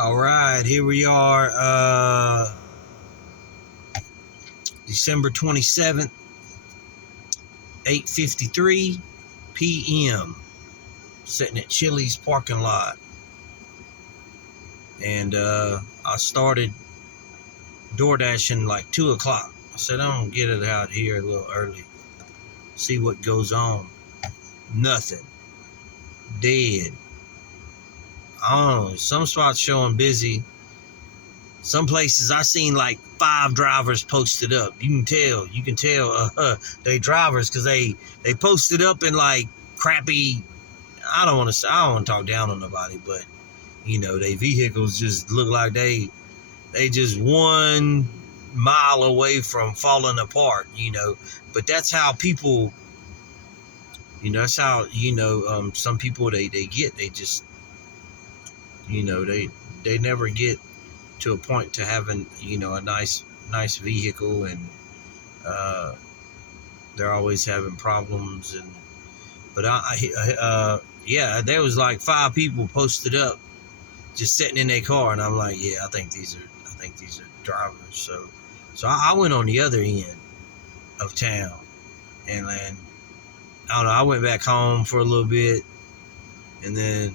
All right, here we are, December 27th, 8:53 p.m. Sitting at Chili's parking lot. And I started DoorDashing like 2 o'clock. I said, I'm going to get it out here a little early. See what goes on. Nothing. Dead. I don't know. Some spots showing busy. Some places I seen like 5 drivers posted up. You can tell they drivers because they posted up in like crappy. I don't want to talk down on nobody, but they vehicles just look like they just 1 mile away from falling apart. But that's how people. That's how some people they get they just they never get to a point to having a nice vehicle, and they're always having problems. But yeah, there was like 5 people posted up just sitting in their car, and I'm like, yeah, I think these are drivers. So I went on the other end of town, and then I don't know, I went back home for a little bit, and then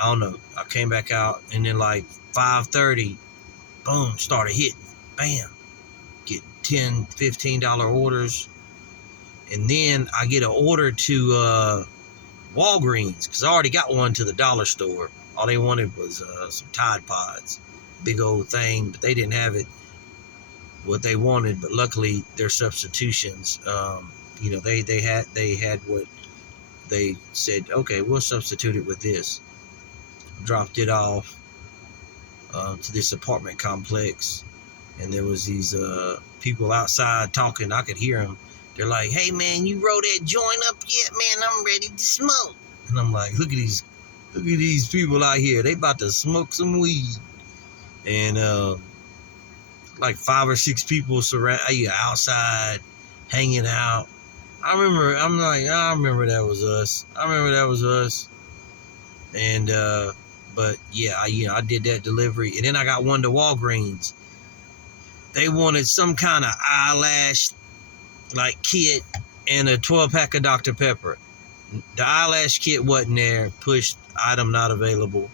I don't know, I came back out, and then like 5:30, boom, started hitting. Bam. Get $10, $15 orders. And then I get an order to Walgreens, because I already got one to the dollar store. All they wanted was some Tide Pods. Big old thing, but they didn't have it what they wanted. But luckily, their substitutions, they had what they said, okay, we'll substitute it with this. Dropped it off to this apartment complex, and there was these people outside talking. I could hear them. They're like, hey man, you roll that joint up yet? Man, I'm ready to smoke. And I'm like, look at these people out here, they about to smoke some weed. And like 5 or 6 people outside hanging out. I remember that was us. And but yeah, I did that delivery, and then I got one to Walgreens. They wanted some kind of eyelash like kit and a 12-pack of Dr. Pepper. The eyelash kit wasn't there. Pushed item not available.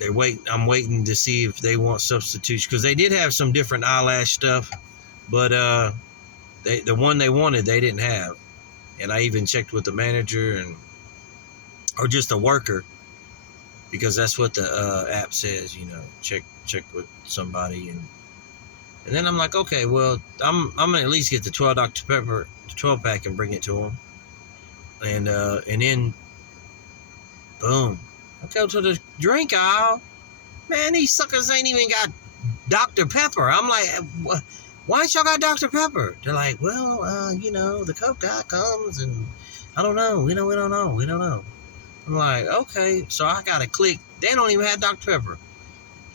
I'm waiting to see if they want substitution, because they did have some different eyelash stuff, but the one they wanted they didn't have. And I even checked with the manager or just a worker, because that's what the app says. Check with somebody, and then I'm like, okay, well, I'm gonna at least get the 12 Dr. Pepper, the 12-pack, and bring it to them. And then boom, I go to the drink aisle. Man, these suckers ain't even got Dr. Pepper. I'm like, why ain't y'all got Dr. Pepper? They're like, well, the Coke guy comes, and I don't know. We don't know. I'm like, okay. So I got to click. They don't even have Dr. Pepper.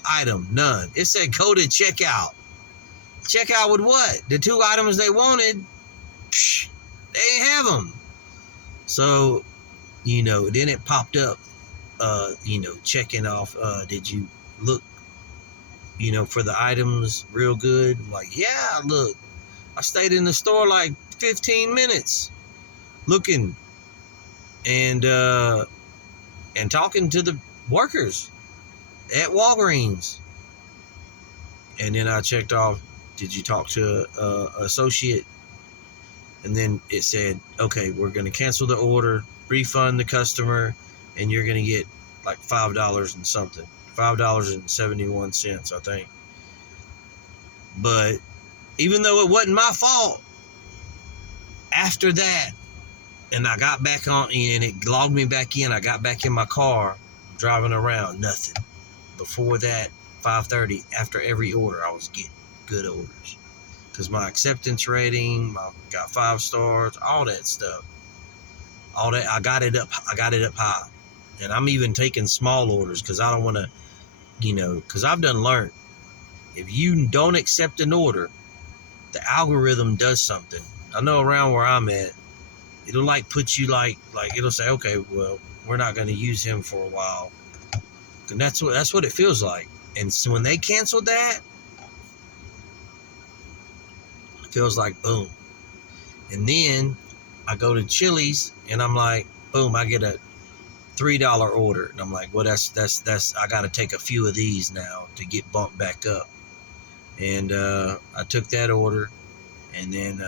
Item, none. It said go to checkout. Checkout with what? The 2 items they wanted, they ain't have them. So, then it popped up, checking off, did you look, for the items real good? I'm like, yeah, look, I stayed in the store like 15 minutes looking and talking to the workers at Walgreens. And then I checked off, did you talk to an associate? And then it said, okay, we're going to cancel the order, refund the customer, and you're going to get like $5 and something. $5.71, I think. But even though it wasn't my fault, after that, and I got back on, and it logged me back in, I got back in my car, driving around, nothing. Before that, 5:30, after every order, I was getting good orders. Because my acceptance rating, got 5 stars, all that stuff. All that, I got it up high. And I'm even taking small orders, because I don't want to, because I've done learned, if you don't accept an order, the algorithm does something. I know around where I'm at, it'll like put you like it'll say, okay, well, we're not going to use him for a while, And that's what it feels like. And so when they canceled that, it feels like boom. And then I go to Chili's and I'm like, boom, I get a $3 order. And I'm like, well, that's I got to take a few of these now to get bumped back up. And I took that order, and then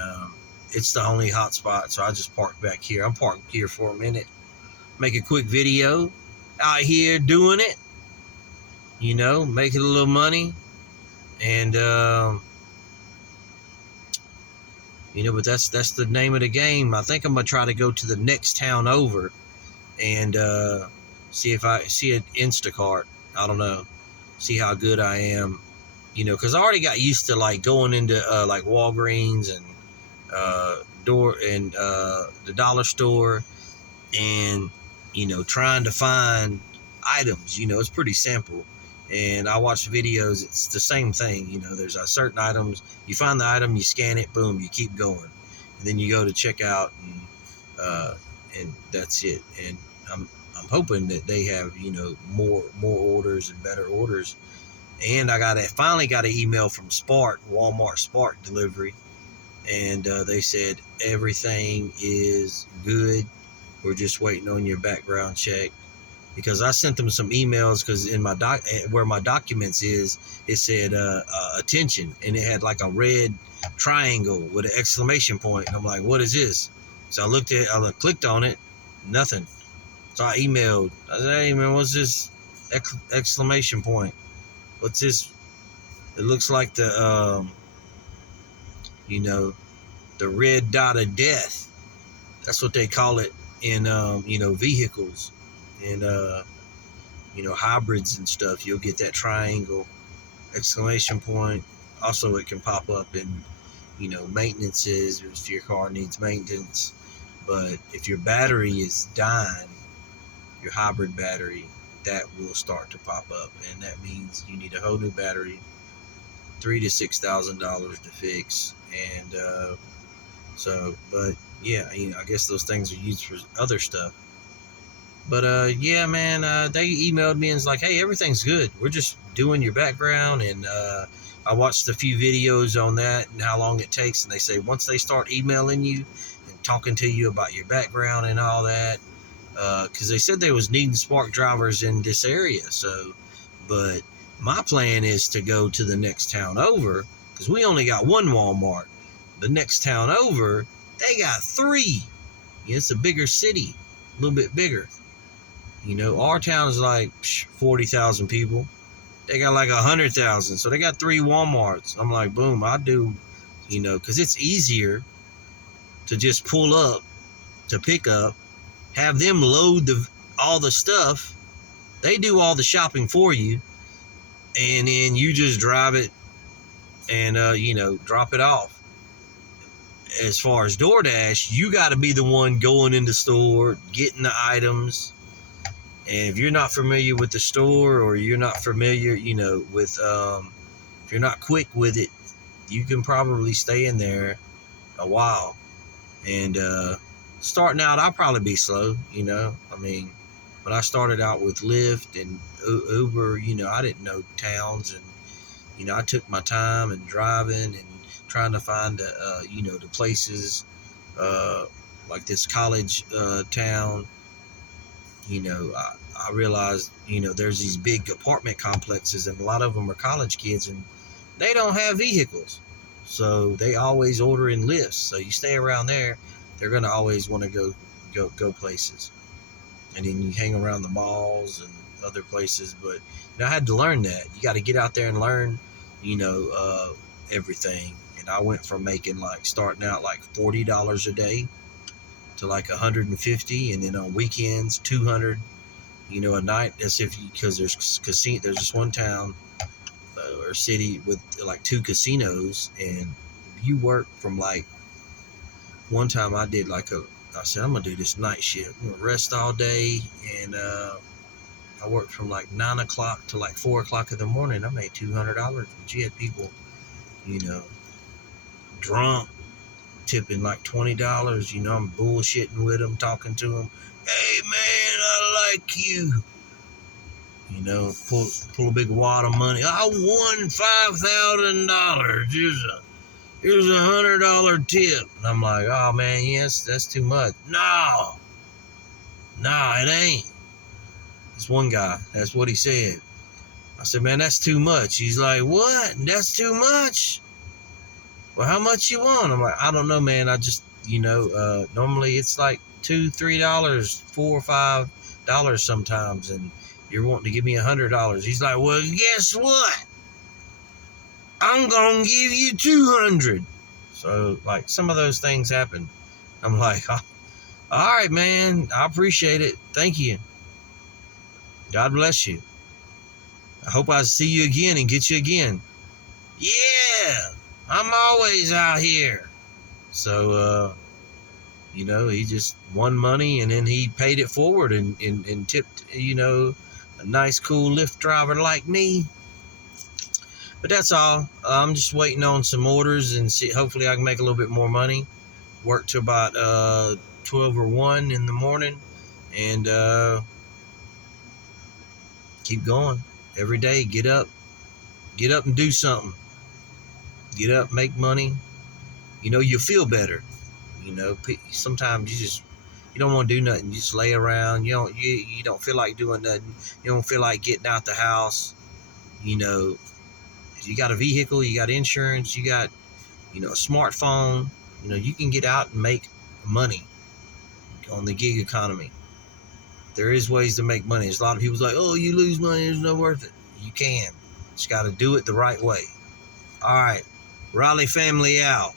it's the only hot spot, so I just parked back here. I'm parked here for a minute, make a quick video out here doing it, making a little money. And but that's the name of the game. I think I'm gonna try to go to the next town over and see if I see an Instacart. I don't know, see how good I am, because I already got used to like going into like Walgreens and the dollar store, and trying to find items. It's pretty simple. And I watch videos, it's the same thing. There's a certain items, you find the item, you scan it, boom, you keep going, and then you go to checkout, and that's it. And I'm hoping that they have more orders and better orders. And I finally got an email from Walmart Spark delivery, and they said everything is good. We're just waiting on your background check. Because I sent them some emails, because in my where my documents is, it said attention, and it had like a red triangle with an exclamation point. And I'm like, what is this? So I clicked on it, nothing. So I emailed. I said, hey man, what's this exclamation point? What's this? It looks like the the red dot of death. That's what they call it in vehicles. And hybrids and stuff, you'll get that triangle exclamation point. Also, it can pop up in maintenances if your car needs maintenance. But if your battery is dying, your hybrid battery, that will start to pop up, and that means you need a whole new battery, $3,000 to $6,000 to fix. And but yeah, I guess those things are used for other stuff. But yeah, man, they emailed me and was like, hey, everything's good. We're just doing your background. And I watched a few videos on that and how long it takes. And they say once they start emailing you and talking to you about your background and all that, because they said they was needing Spark drivers in this area. But my plan is to go to the next town over, because we only got one Walmart. The next town over, they got 3. It's a bigger city, a little bit bigger. Our town is like 40,000 people. They got like 100,000. So they got 3 Walmarts. I'm like, boom, I do, because it's easier to just pull up, to pick up, have them load all the stuff. They do all the shopping for you. And then you just drive it and, drop it off. As far as DoorDash, you got to be the one going in the store, getting the items. And if you're not familiar with the store, or you're not familiar, with, if you're not quick with it, you can probably stay in there a while. And starting out, I'll probably be slow, when I started out with Lyft and Uber, I didn't know towns. And, I took my time and driving and trying to find, the places, like this college town. I realized, there's these big apartment complexes, and a lot of them are college kids, and they don't have vehicles. So they always order in Lyfts. So you stay around there, they're going to always want to go places. And then you hang around the malls and other places. But I had to learn that. You got to get out there and learn, everything. And I went from starting out like $40 a day to like $150, and then on weekends $200, a night. That's because there's just one town or city with like 2 casinos, and you work from like, one time I did I said, I'm gonna do this night shift. I'm gonna rest all day, and I worked from like 9 o'clock to like 4 o'clock in the morning. I made $200, but you had people, drunk, tipping like $20. I'm bullshitting with them, talking to them. Hey man, I like you. You know, pull a big wad of money. I won $5,000. Here's $100 tip. And I'm like, oh man, yes, that's too much. No, it ain't. This one guy, that's what he said. I said, man, that's too much. He's like, what? That's too much? Well, how much you want? I'm like, I don't know, man. I just, normally it's like $2, $3, $4 or $5 sometimes, and you're wanting to give me $100. He's like, well, guess what? I'm gonna give you 200. So, like, some of those things happen. I'm like, oh, all right, man. I appreciate it. Thank you. God bless you. I hope I see you again and get you again. Yeah, I'm always out here. So, he just won money, and then he paid it forward and tipped, a nice, cool Lyft driver like me. But that's all. I'm just waiting on some orders and see. Hopefully I can make a little bit more money. Work to about 12 or 1 in the morning, and keep going. Every day, get up and do something. Get up, make money. You feel better. Sometimes you don't want to do nothing. You just lay around. You don't feel like doing nothing. You don't feel like getting out the house. You got a vehicle, you got insurance, you got, a smartphone. You can get out and make money on the gig economy. There is ways to make money. There's a lot of people like, oh, you lose money, it's not worth it. You can. Just got to do it the right way. All right. Raleigh family out.